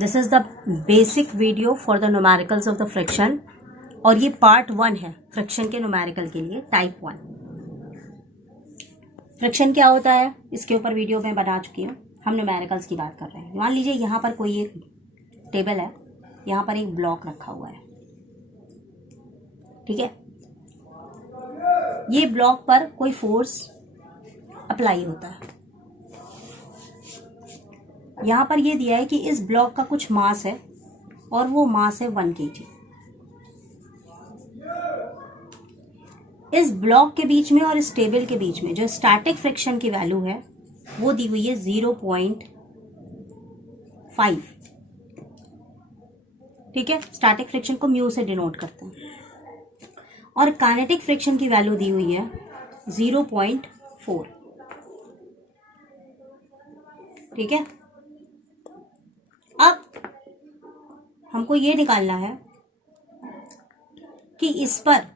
This is the basic video for the numericals of the friction और ये part 1 है friction के numerical के लिए टाइप 1। फ्रिक्शन क्या होता है इसके ऊपर वीडियो मैं बना चुकी हूँ। हम न्यूमेरिकल्स की बात कर रहे हैं। मान लीजिए यहाँ पर कोई एक टेबल है, यहाँ पर एक ब्लॉक रखा हुआ है, ठीक है। ये ब्लॉक पर कोई फोर्स अप्लाई होता है। यहाँ पर ये दिया है कि इस ब्लॉक का कुछ मास है और वो मास है 1 kg। इस ब्लॉक के बीच में और इस टेबल के बीच में जो स्टैटिक फ्रिक्शन की वैल्यू है वो दी हुई है 0.5, ठीक है। स्टैटिक फ्रिक्शन को म्यू से डिनोट करते हैं और काइनेटिक फ्रिक्शन की वैल्यू दी हुई है 0.4, ठीक है। अब हमको ये निकालना है कि इस पर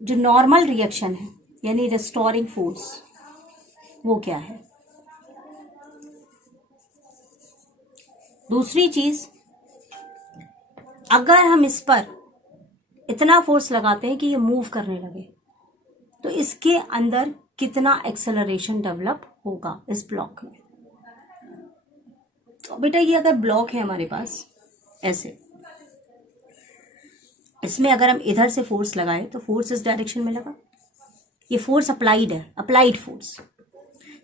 जो नॉर्मल रिएक्शन है यानी रेस्टोरिंग फोर्स वो क्या है। दूसरी चीज, अगर हम इस पर इतना फोर्स लगाते हैं कि ये मूव करने लगे तो इसके अंदर कितना एक्सेलरेशन डेवलप होगा इस ब्लॉक में। तो बेटा ये अगर ब्लॉक है हमारे पास ऐसे, इसमें अगर हम इधर से फोर्स लगाए तो फोर्स इस डायरेक्शन में लगा, ये फोर्स अप्लाइड है, अप्लाइड फोर्स।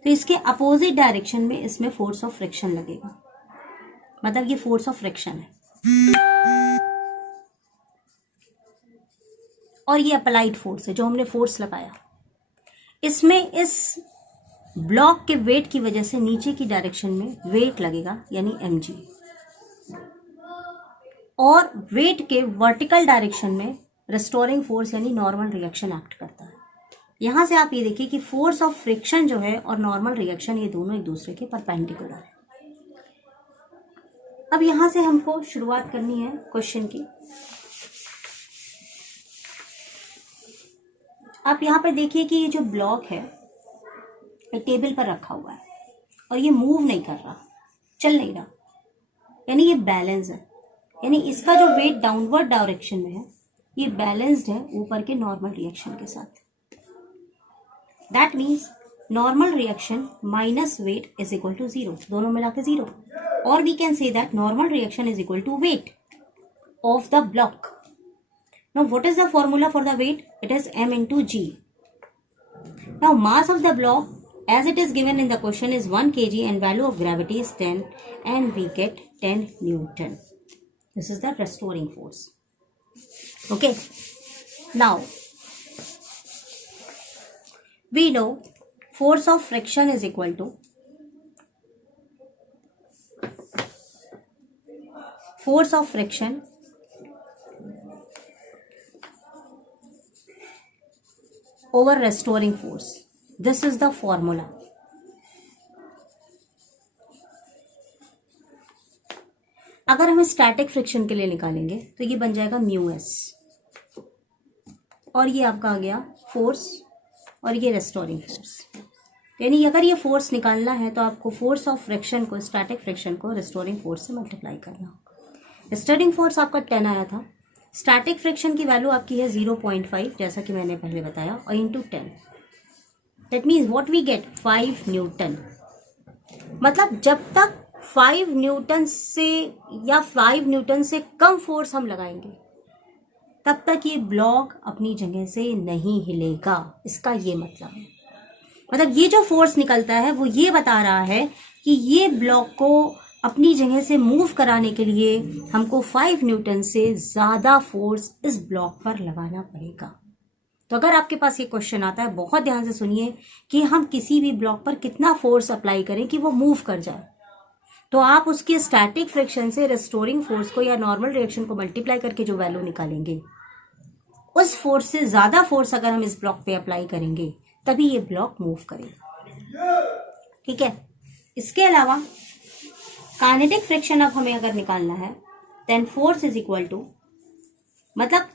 तो इसके अपोजिट डायरेक्शन में इसमें फोर्स ऑफ फ्रिक्शन लगेगा, मतलब ये फोर्स ऑफ फ्रिक्शन है और ये अप्लाइड फोर्स है जो हमने फोर्स लगाया। इसमें इस ब्लॉक के वेट की वजह से नीचे की डायरेक्शन में वेट लगेगा यानी mg, और वेट के वर्टिकल डायरेक्शन में रेस्टोरिंग फोर्स यानी नॉर्मल रिएक्शन एक्ट करता है। यहां से आप ये देखिए कि फोर्स ऑफ फ्रिक्शन जो है और नॉर्मल रिएक्शन ये दोनों एक दूसरे के परपेंडिकुलर है। अब यहां से हमको शुरुआत करनी है क्वेश्चन की। आप यहां पे देखिए कि ये जो ब्लॉक है एक टेबल पर रखा हुआ है और ये मूव नहीं कर रहा, चल नहीं रहा, यानी ये बैलेंस है, यानी इसका जो वेट डाउनवर्ड डायरेक्शन में है ये बैलेंस्ड है ऊपर के नॉर्मल रिएक्शन के साथ। That means normal reaction minus weight is equal to 0, दोनों मिला के 0। और we can say that normal reaction is equal to weight of the block. Now what is the formula for the weight? It is m into g. Now mass of the block as it is given in the question is 1 kg and value of gravity is 10 and we get 10 Newton. This is the restoring force. Okay. Now we know force of friction is equal to force of friction over restoring force. This is the formula. अगर हम static friction के लिए निकालेंगे तो ये बन जाएगा μs और ये आपका आ गया फोर्स और ये रेस्टोरिंग फोर्स। यानी अगर ये फोर्स निकालना है तो आपको फोर्स ऑफ फ्रिक्शन को, स्टैटिक फ्रिक्शन को रेस्टोरिंग फोर्स से मल्टीप्लाई करना होगा। रेस्टोरिंग फोर्स आपका 10 आया था, स्टैटिक फ्रिक्शन की वैल्यू आपकी है 0.5 जैसा कि मैंने पहले बताया और into 10। That means what we get 5 newton. मतलब जब तक 5 न्यूटन से या 5 न्यूटन से कम फोर्स हम लगाएंगे तब तक ये ब्लॉक अपनी जगह से नहीं हिलेगा। इसका ये मतलब है, मतलब ये जो फोर्स निकलता है वो ये बता रहा है कि ये ब्लॉक को अपनी जगह से मूव कराने के लिए हमको 5 न्यूटन से ज्यादा फोर्स इस ब्लॉक पर लगाना पड़ेगा। तो अगर आपके पास ये क्वेश्चन आता है, बहुत ध्यान से सुनिए कि हम किसी भी ब्लॉक पर कितना फोर्स अप्लाई करें कि वो मूव कर जाए, तो आप उसके स्टैटिक फ्रिक्शन से रेस्टोरिंग फोर्स को या नॉर्मल रिएक्शन को मल्टीप्लाई करके जो वैल्यू निकालेंगे, उस फोर्स से ज्यादा फोर्स अगर हम इस ब्लॉक पे अप्लाई करेंगे तभी ये ब्लॉक मूव करेगा, ठीक है। इसके अलावा काइनेटिक फ्रिक्शन अब हमें अगर निकालना है then force is equal to, मतलब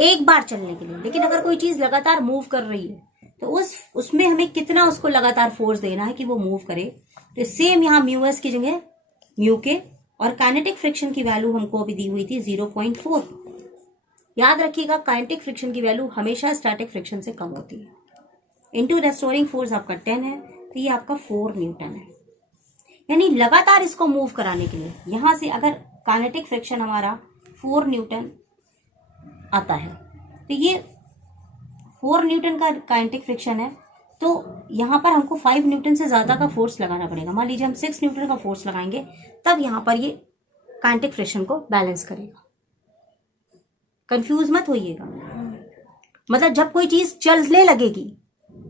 एक बार चलने के लिए, लेकिन अगर कोई चीज लगातार मूव कर रही है तो उसमें हमें कितना उसको लगातार फोर्स देना है कि वो मूव करे। तो सेम यहाँ म्यू एस की जगह म्यू के, और काइनेटिक फ्रिक्शन की वैल्यू हमको अभी दी हुई थी 0.4। याद रखिएगा काइनेटिक फ्रिक्शन की वैल्यू हमेशा स्टैटिक फ्रिक्शन से कम होती है। इनटू रेस्टोरिंग फोर्स आपका 10 है, तो ये आपका 4 न्यूटन है। यानी लगातार इसको मूव कराने के लिए यहां से अगर काइनेटिक फ्रिक्शन हमारा 4 न्यूटन आता है, तो ये 4 न्यूटन का काइनेटिक फ्रिक्शन है, तो यहां पर हमको 5 न्यूटन से ज्यादा का फोर्स लगाना पड़ेगा। मान लीजिए हम 6 न्यूटन का फोर्स लगाएंगे, तब यहां पर ये काइनेटिक फ्रिक्शन को बैलेंस करेगा। कंफ्यूज मत होइएगा, मतलब जब कोई चीज चलने लगेगी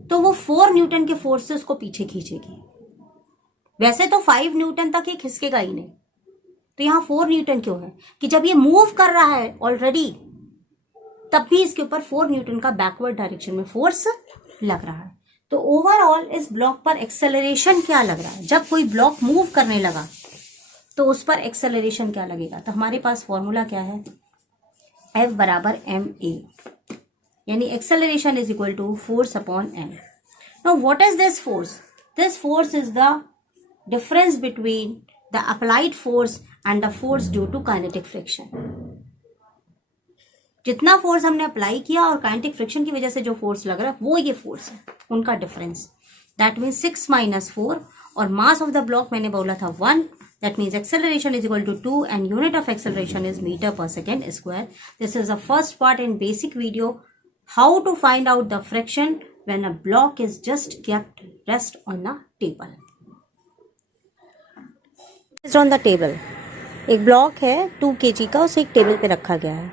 तो वो 4 न्यूटन के फोर्स से उसको पीछे खींचेगी। वैसे तो 5 न्यूटन तक ये खिसकेगा ही नहीं, तो यहां 4 न्यूटन क्यों है कि जब ये मूव कर रहा है ऑलरेडी, तब भी इसके ऊपर 4 न्यूटन का बैकवर्ड डायरेक्शन में फोर्स लग रहा है। तो ओवरऑल इस ब्लॉक पर एक्सेलरेशन क्या लग रहा है, जब कोई ब्लॉक मूव करने लगा तो उस पर एक्सेलरेशन क्या लगेगा। तो हमारे पास फॉर्मूला क्या है, F बराबर ma, यानी acceleration is equal to force upon m। Now what is this force? This force is the difference between the applied force and the force due to kinetic friction. जितना force हमने apply किया और kinetic friction की वजह से जो force लग रहा है वो ये फोर्स है, उनका डिफरेंस। दैट मीन 6 - 4, और मास ऑफ द ब्लॉक मैंने बोला था 1। That means acceleration is equal to 2 and unit of acceleration is meter per second square. This is the first part in basic video, how to find out the friction when a block is just kept rest on a table. Based on the table, एक block है 2 kg का, उसे एक table पे रखा गया है।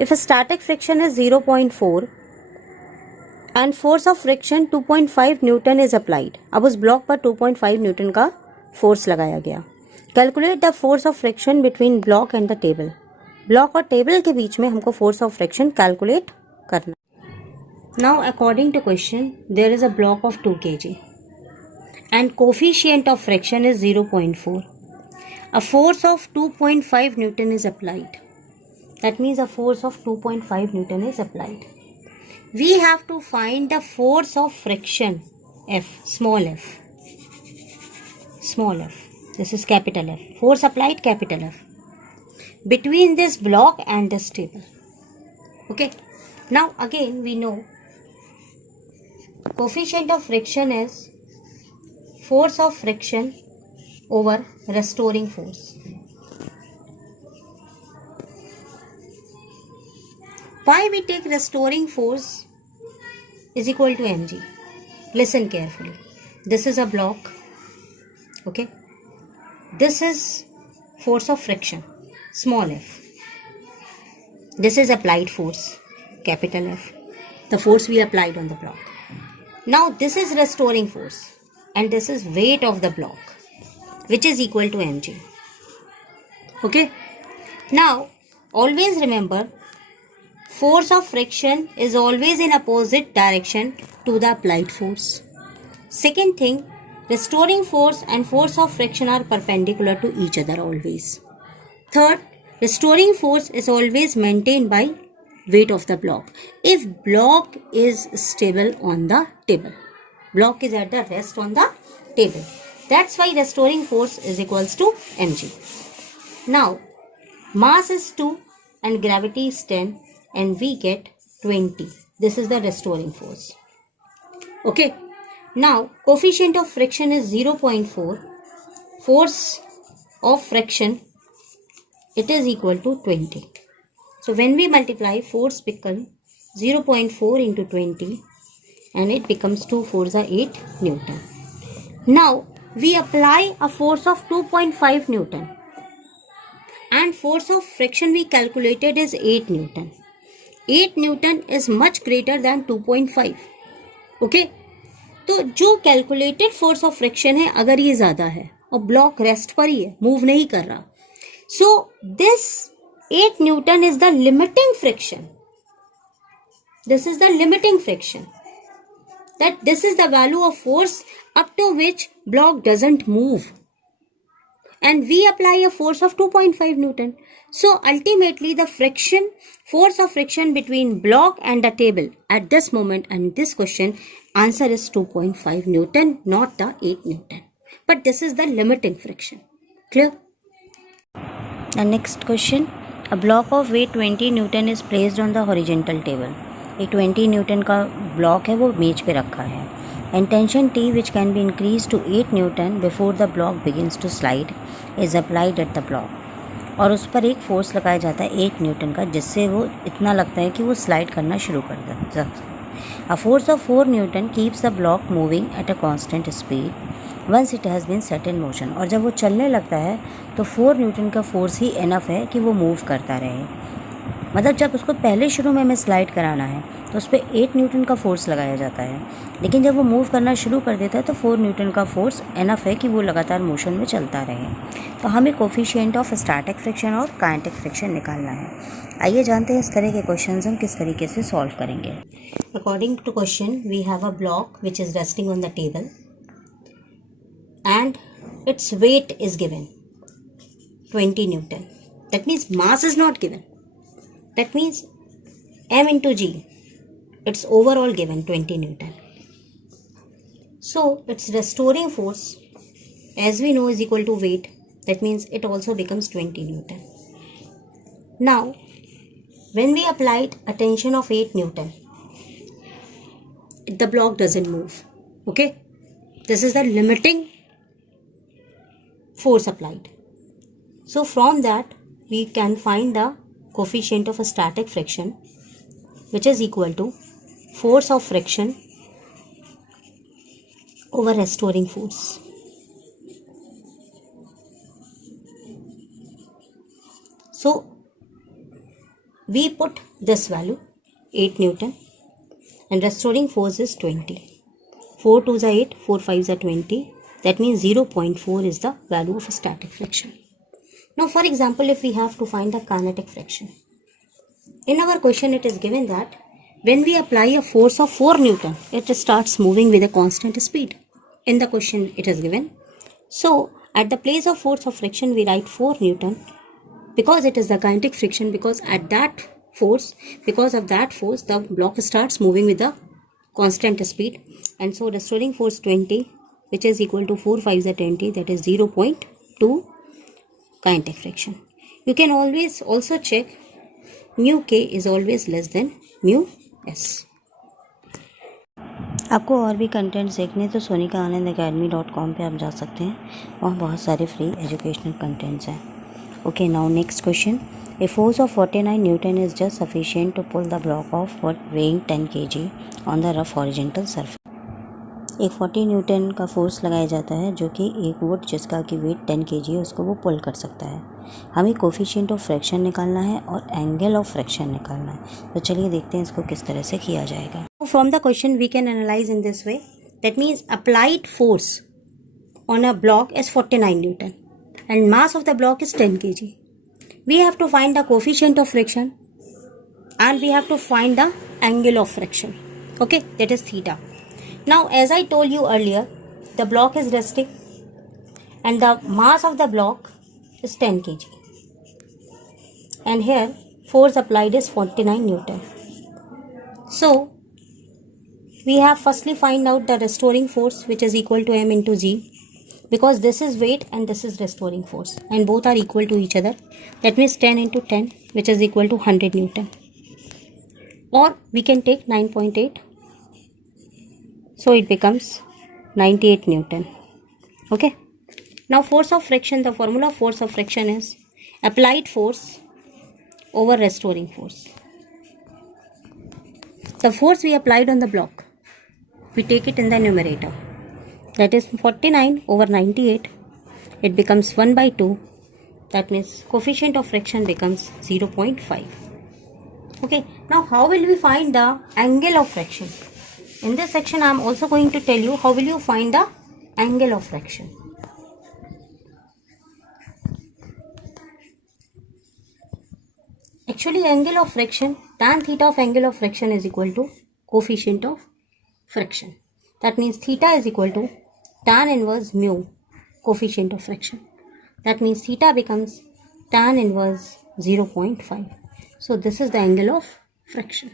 If a static friction is 0.4 and force of friction 2.5 Newton is applied, अब उस ब्लॉक पर 2.5 न्यूटन का फोर्स लगाया गया। Calculate the force of friction between block and the table. Block और टेबल के बीच में हमको फोर्स ऑफ फ्रिक्शन कैलकुलेट करना। Now according to question there is a block of 2 kg and coefficient of friction is 0.4। A force of 2.5 newton is applied. That means a force of 2.5 newton is applied. We have to find the force of friction F, small f. This is capital F. Force applied, capital F. Between this block and this table. Okay. Now again we know coefficient of friction is force of friction over restoring force. Why we take restoring force is equal to mg? Listen carefully. This is a block. Okay. This is force of friction, small f. This is applied force, capital F, the force we applied on the block. Now this is restoring force and this is weight of the block, which is equal to mg. Okay. Now always remember, force of friction is always in opposite direction to the applied force. Second thing, restoring force and force of friction are perpendicular to each other always. Third, restoring force is always maintained by weight of the block. If block is stable on the table, block is at the rest on the table. That's why restoring force is equals to mg. Now, mass is 2 and gravity is 10 and we get 20. This is the restoring force. Okay. Now, coefficient of friction is 0.4. Force of friction, it is equal to 20. So, when we multiply, force becomes 0.4 into 20 and it becomes 2 4s are 8 Newton. Now, we apply a force of 2.5 Newton and force of friction we calculated is 8 Newton. 8 Newton is much greater than 2.5. Okay. तो जो calculated force of friction है अगर ये ज्यादा है और block rest पर ही है, मूव नहीं कर रहा, so this 8 newton is the limiting friction. This is the limiting friction, that this is the value of force up to which block doesn't move and we apply a force of 2.5 Newton. So ultimately the force of friction between block and the table at this moment and this question, answer is 2.5 Newton, not the 8 Newton. But this is the limiting friction. Clear? The next question, a block of weight 20 Newton is placed on the horizontal table. एक 20 Newton का block है वो मेज पे रखा है. And tension T which can be increased to 8 Newton before the block begins to slide is applied at the block. और उस पर एक फोर्स लगाया जाता है 8 न्यूटन का, जिससे वो इतना लगता है कि वो स्लाइड करना शुरू कर देता है. A force of 4 Newton keeps the block moving at a constant speed once it has been set in motion. और जब वो चलने लगता है तो 4 न्यूटन का फोर्स ही इनफ है कि वो मूव करता रहे. मतलब जब उसको पहले शुरू में हमें स्लाइड कराना है तो उस पर 8 न्यूटन का फोर्स लगाया जाता है, लेकिन जब वो मूव करना शुरू कर देता है तो 4 न्यूटन का फोर्स इनफ है कि वो लगातार मोशन में चलता रहे. तो हमें कोफिशिएंट ऑफ स्टैटिक फ्रिक्शन और काइनेटिक फ्रिक्शन निकालना है. आइए जानते हैं इस तरह के क्वेश्चंस हम किस तरीके से सॉल्व करेंगे. According to question we have a block which is resting on the table and its weight is given 20 Newton. That means mass is not given. That means m into g, it's overall given 20 Newton. So its restoring force, as we know, is equal to weight. That means it also becomes 20 Newton. Now when we applied a tension of 8 Newton, the block doesn't move. Okay, this is the limiting force applied. So from that we can find the coefficient of a static friction, which is equal to force of friction over restoring force. So we put this value 8 Newton and restoring force is 20. 4 2s are 8, 4 5s are 20. That means 0.4 is the value of a static friction. Now for example, if we have to find the kinetic friction, in our question it is given that when we apply a force of 4 Newton, it starts moving with a constant speed. In the question it is given. So at the place of force of friction we write 4 Newton because it is the kinetic friction, because at that force, because of that force the block starts moving with a constant speed. And so restoring force 20, which is equal to 4 5s are 20, that is 0.2 kinetic friction. You can always also check mu k is always less than mu s. आपको और भी contents देखने तो सोनिका आनंद academy.com पे आप जा सकते हैं, वहाँ बहुत सारे फ्री एजुकेशनल कंटेंट्स हैं. Okay, now next question. A force of 49 newton is just sufficient to pull the block of weighing 10 kg on the rough horizontal surface. एक 40 न्यूटन का फोर्स लगाया जाता है जो कि एक वुड जिसका कि वेट 10 kg है उसको वो पुल कर सकता है. हमें कोफिशिएंट ऑफ फ्रैक्शन निकालना है और एंगल ऑफ फ्रैक्शन निकालना है. तो चलिए देखते हैं इसको किस तरह से किया जाएगा. From the question we can analyse in this way. That means applied force on a block is 49 newton and mass of the block is 10 kg. We have to find the coefficient of friction and we have to find the angle of friction. Okay, that is theta. Now as I told you earlier, the block is resting and the mass of the block is 10 kg. And here force applied is 49 Newton. So we have firstly find out the restoring force, which is equal to m into g. Because this is weight and this is restoring force and both are equal to each other. That means 10 into 10, which is equal to 100 Newton. Or we can take 9.8. So it becomes 98 Newton. Okay. Now force of friction, the formula of force of friction is applied force over restoring force. The force we applied on the block, we take it in the numerator. That is 49 over 98. It becomes 1 by 2. That means coefficient of friction becomes 0.5. Okay. Now how will we find the angle of friction? In this section I am also going to tell you how will you find the angle of friction. Actually angle of friction, tan theta of angle of friction is equal to coefficient of friction. That means theta is equal to tan inverse mu coefficient of friction. That means theta becomes tan inverse 0.5. So this is the angle of friction.